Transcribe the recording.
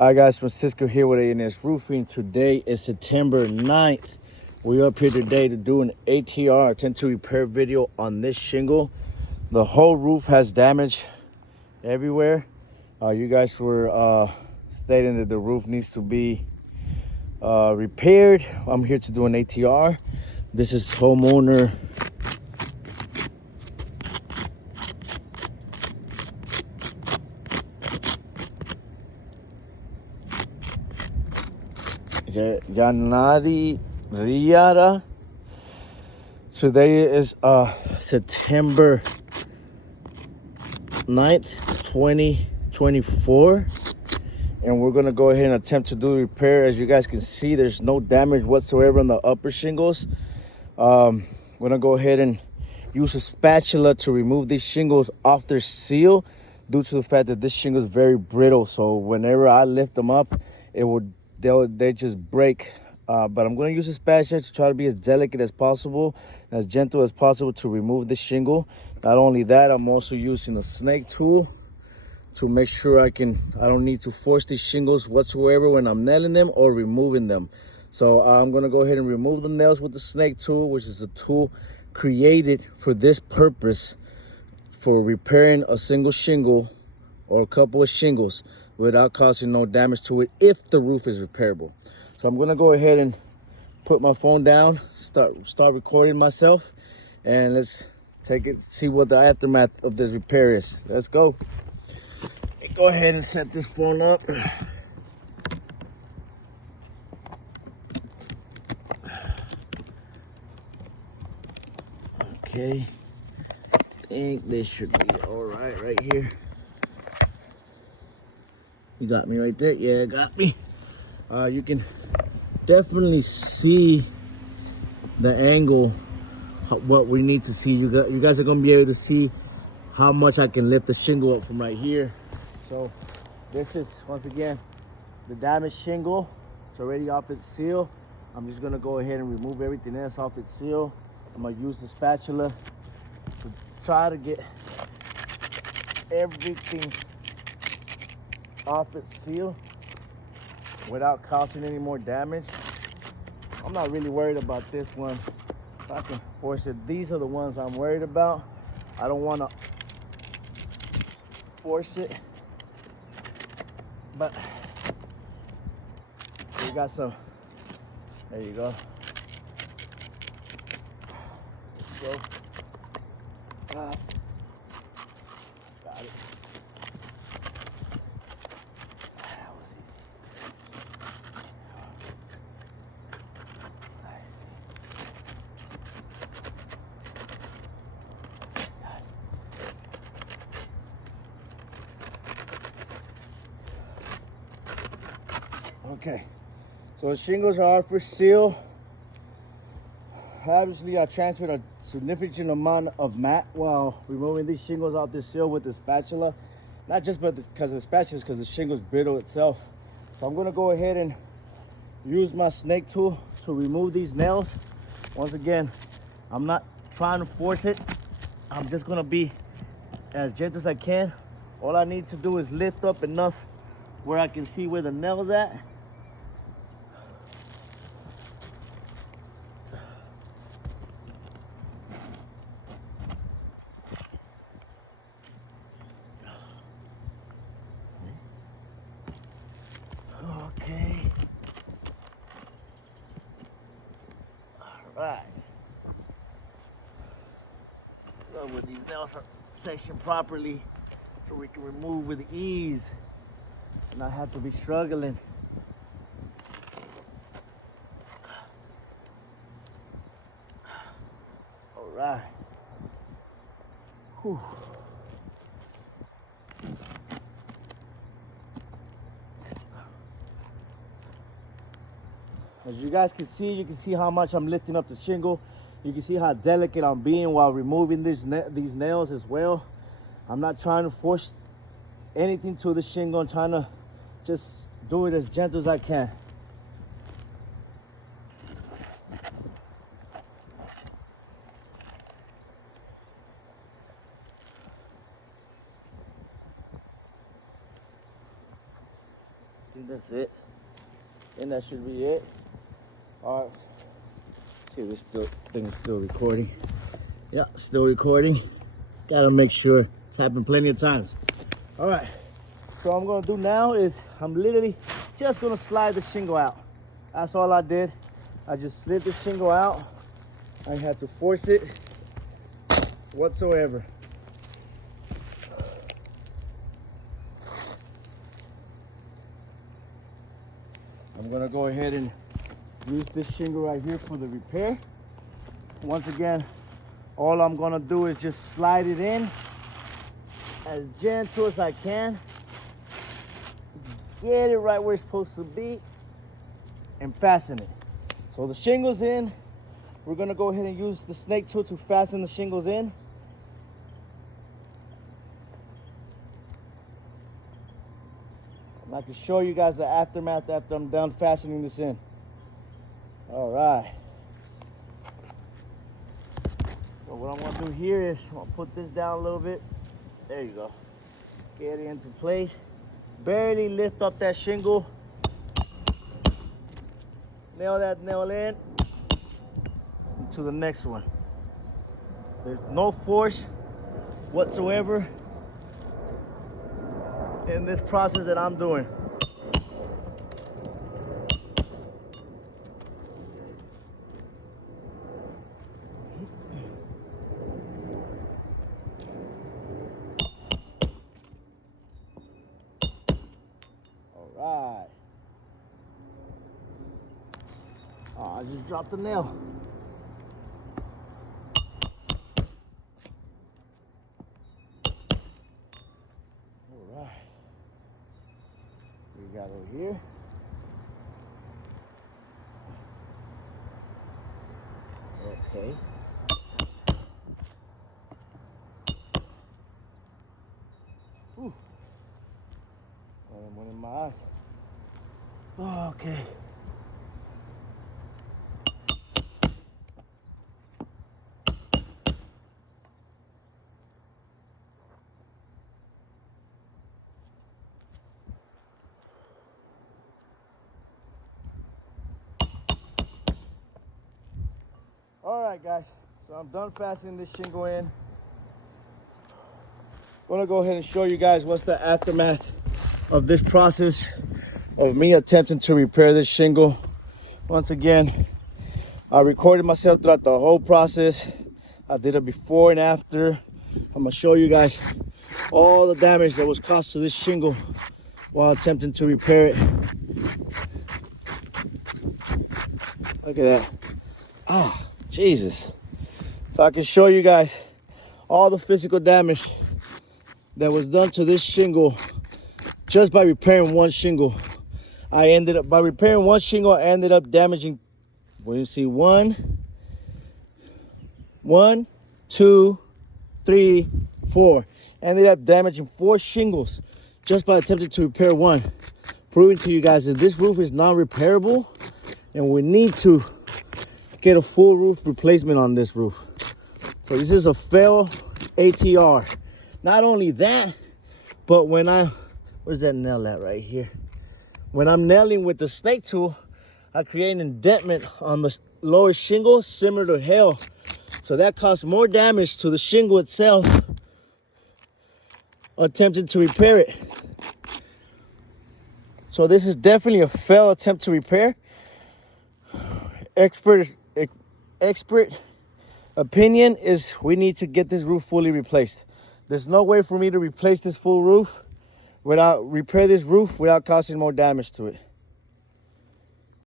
Hi guys, Francisco here with A&S Roofing. Today is September 9th. We're up here today to do an ATR, attempt to repair video on this shingle. The whole roof has damage everywhere. You guys were stating that the roof needs to be repaired. I'm here to do an ATR. This is homeowner Yurany Riera. Today is September 9th, 2024. And we're gonna go ahead and attempt to do the repair. As you guys can see, there's no damage whatsoever on the upper shingles. We're gonna go ahead and use a spatula to remove these shingles off their seal, due to the fact that this shingle is very brittle. So whenever I lift them up, they just break. But I'm going to use a spatula to try to be as delicate as possible, as gentle as possible to remove the shingle. Not only that, I'm also using a snake tool to make sure I don't need to force these shingles whatsoever when I'm nailing them or removing them. So I'm going to go ahead and remove the nails with the snake tool, which is a tool created for this purpose, for repairing a single shingle or a couple of shingles without causing no damage to it if the roof is repairable. So I'm gonna go ahead and put my phone down, start recording myself, and let's see what the aftermath of this repair is. Let's go. Go ahead and set this phone up. Okay, I think this should be all right here. You got me right there? Yeah, got me. You can definitely see the angle, what we need to see. You guys are gonna be able to see how much I can lift the shingle up from right here. So this is, once again, the damaged shingle. It's already off its seal. I'm just gonna go ahead and remove everything else off its seal. I'm gonna use the spatula to try to get everything off its seal without causing any more damage. I'm not really worried about this one. If I can force it, these are the ones I'm worried about. I don't want to force it, but we got some. There you go. Go. Got it. That was easy. Nice. Okay, so the shingles are for seal. Obviously, I transferred a significant amount of mat while removing these shingles off the seal with the spatula. Not just because of the spatula, because the shingle's brittle itself. So I'm gonna go ahead and use my snake tool to remove these nails. Once again, I'm not trying to force it. I'm just gonna be as gentle as I can. All I need to do is lift up enough where I can see where the nail's at. Okay. All right. So with these nails are sectioned properly, so we can remove with ease and not have to be struggling. All right. Whew. As you guys can see how much I'm lifting up the shingle. You can see how delicate I'm being while removing these nails as well. I'm not trying to force anything to the shingle. I'm trying to just do it as gentle as I can. think that's it. And that should be it. All right. See, this thing is still recording. Yeah, still recording. Gotta make sure. It's happened plenty of times. All right. So what I'm gonna do now is I'm literally just gonna slide the shingle out. That's all I did. I just slid the shingle out. I had to force it whatsoever. I'm gonna go ahead and use this shingle right here for the repair. Once again, all I'm gonna do is just slide it in as gentle as I can. Get it right where it's supposed to be and fasten it. So the shingle's in. We're gonna go ahead and use the snake tool to fasten the shingles in. And I can show you guys the aftermath after I'm done fastening this in. All right. So what I'm gonna do here is I'm gonna put this down a little bit. There you go. Get it into place. Barely lift up that shingle. Nail that nail in to the next one. There's no force whatsoever in this process that I'm doing. All right. Oh, I just dropped the nail. All right. We got over here. Okay. Ooh. One in my eyes. Oh, okay. All right, guys, so I'm done fastening this shingle in. I'm gonna go ahead and show you guys what's the aftermath of this process of me attempting to repair this shingle. Once again, I recorded myself throughout the whole process. I did a before and after. I'm gonna show you guys all the damage that was caused to this shingle while attempting to repair it. Look at that. Ah. Jesus. So I can show you guys all the physical damage that was done to this shingle just by repairing one shingle. By repairing one shingle, I ended up damaging, well, you see, one, two, three, four. Ended up damaging 4 shingles just by attempting to repair one. Proving to you guys that this roof is non-repairable and we need to get a full roof replacement on this roof. So this is a fail ATR. Not only that, but where's that nail at right here? When I'm nailing with the snake tool, I create an indentation on the lower shingle similar to hail. So that caused more damage to the shingle itself, attempting to repair it. So this is definitely a fail attempt to repair. Expert opinion is we need to get this roof fully replaced. There's no way for me to replace this full roof repair this roof without causing more damage to it.